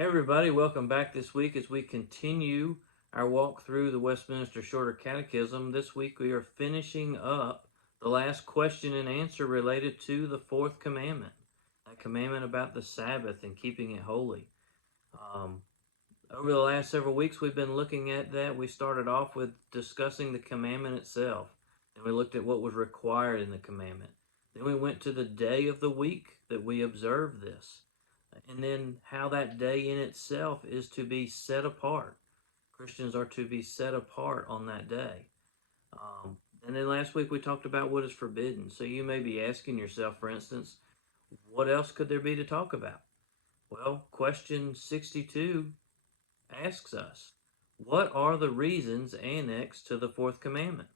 Hey everybody, welcome back this week as we continue our walk through the Westminster Shorter Catechism. This week we are finishing up the last question and answer related to the fourth commandment, that commandment about the Sabbath and keeping it holy. Um, Over the last several weeks we've been looking at that. We started off with discussing the commandment itself, and we looked at what was required in the commandment. Then we went to the day of the week that we observe this, and then how that day in itself is to be set apart. Christians are to be set apart on that day. Um, and then last week we talked about what is forbidden. So you may be asking yourself, for instance, what else could there be to talk about? Well, question 62 asks us, what are the reasons annexed to the fourth commandment?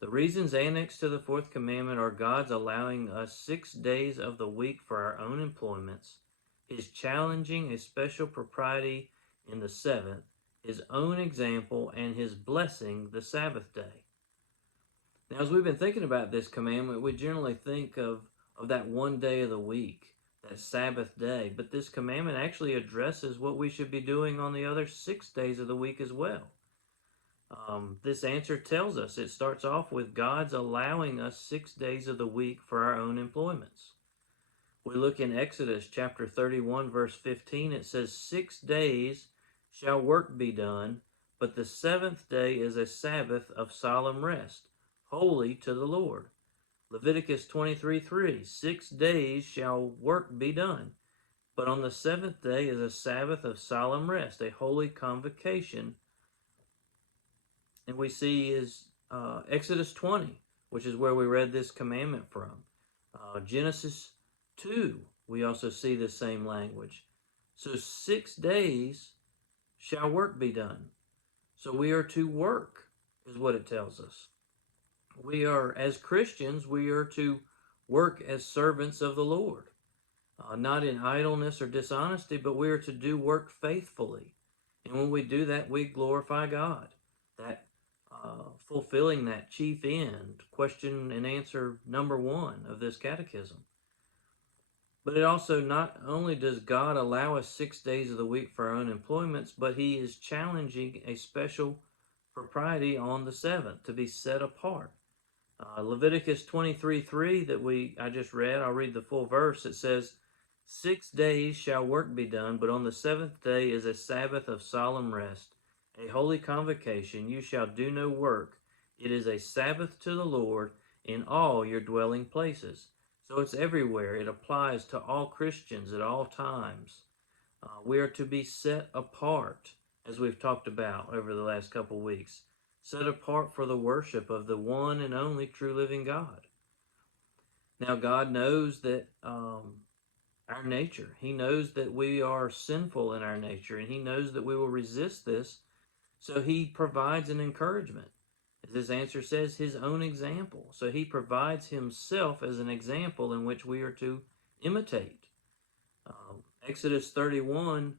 The reasons annexed to the fourth commandment are God's allowing us 6 days of the week for our own employments, his challenging a special propriety in the seventh, his own example, and his blessing the Sabbath day. Now, as we've been thinking about this commandment, we generally think of that one day of the week, that Sabbath day, but this commandment actually addresses what we should be doing on the other 6 days of the week as well. This answer tells us, it starts off with God's allowing us 6 days of the week for our own employments. We look in Exodus chapter 31, verse 15. It says, 6 days shall work be done, but the seventh day is a Sabbath of solemn rest, holy to the Lord. Leviticus 23:3, 6 days shall work be done, but on the seventh day is a Sabbath of solemn rest, a holy convocation. And we see is Exodus 20, which is where we read this commandment from. Genesis 2, we also see the same language. So 6 days shall work be done. So we are to work, is what it tells us. We are, as Christians, we are to work as servants of the Lord. Not in idleness or dishonesty, but we are to do work faithfully. And when we do that, we glorify God. That fulfilling that chief end, question and answer number 1 of this catechism. But it also, not only does God allow us 6 days of the week for our own employments, but he is challenging a special propriety on the seventh to be set apart. Leviticus 23:3 that I just read, I'll read the full verse. It says, 6 days shall work be done, but on the seventh day is a Sabbath of solemn rest, a holy convocation. You shall do no work. It is a Sabbath to the Lord in all your dwelling places. So it's everywhere. It applies to all Christians at all times. We are to be set apart, as we've talked about over the last couple weeks. Set apart for the worship of the one and only true living God. Now, God knows that our nature. He knows that we are sinful in our nature, and he knows that we will resist this. So he provides an encouragement. As this answer says, his own example. So he provides himself as an example in which we are to imitate. Exodus 31,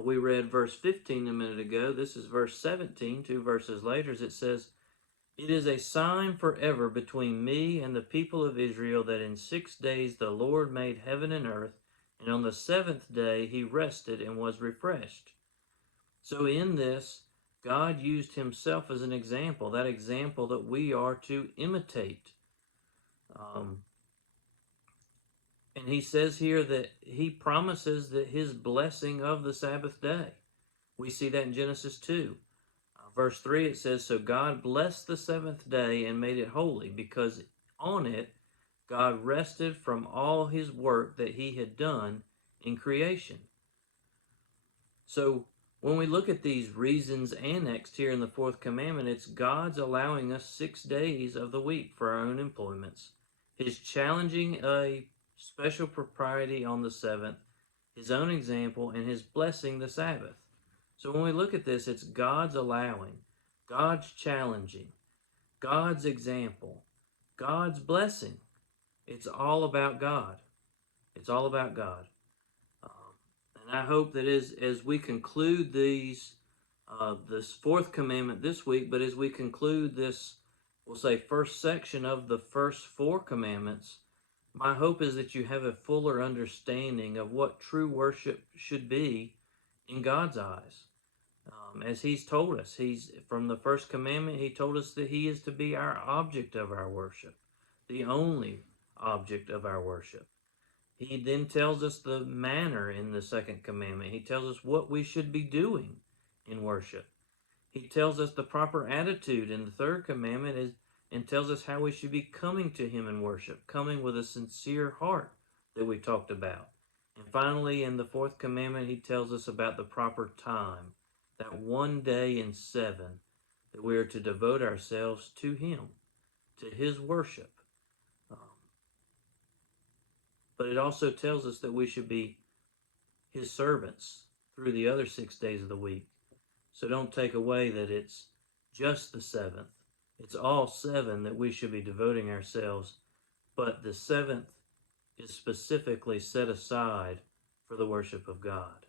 we read verse 15 a minute ago. This is verse 17, 2 verses later. It says, it is a sign forever between me and the people of Israel that in 6 days the Lord made heaven and earth, and on the seventh day he rested and was refreshed. So in this, God used himself as an example, that example that we are to imitate. And he says here that he promises that his blessing of the Sabbath day. We see that in Genesis 2. Verse 3, it says, so God blessed the seventh day and made it holy, because on it God rested from all his work that he had done in creation. So when we look at these reasons annexed here in the fourth commandment, it's God's allowing us 6 days of the week for our own employments, his challenging a special propriety on the seventh, his own example, and his blessing the Sabbath. So when we look at this, it's God's allowing, God's challenging, God's example, God's blessing. It's all about God. It's all about God. And I hope that as we conclude this fourth commandment this week, but as we conclude this, we'll say, first section of the first 4 commandments, my hope is that you have a fuller understanding of what true worship should be in God's eyes. As He's told us, He's from the first commandment, He told us that He is to be our object of our worship, the only object of our worship. He then tells us the manner in the second commandment. He tells us what we should be doing in worship. He tells us the proper attitude in the third commandment and tells us how we should be coming to Him in worship, coming with a sincere heart that we talked about. And finally, in the fourth commandment, He tells us about the proper time, that one day in seven, that we are to devote ourselves to Him, to His worship. But it also tells us that we should be His servants through the other 6 days of the week. So don't take away that it's just the seventh. It's all seven that we should be devoting ourselves, but the seventh is specifically set aside for the worship of God.